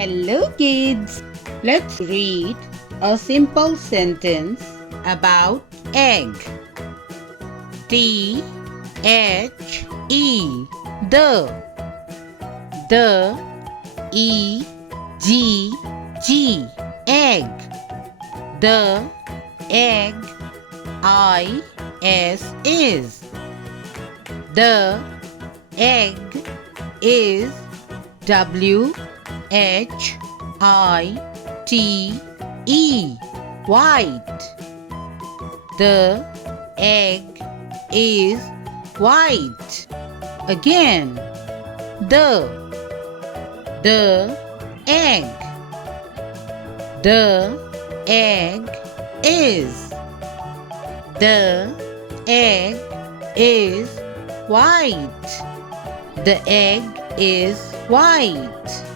Hello kids! Let's read a simple sentence about egg. T-H-E the E-G-G egg. The egg is. The egg is W-H-I-T-E white. The egg is white. Again, the egg. The egg is. The egg is white. The egg is white.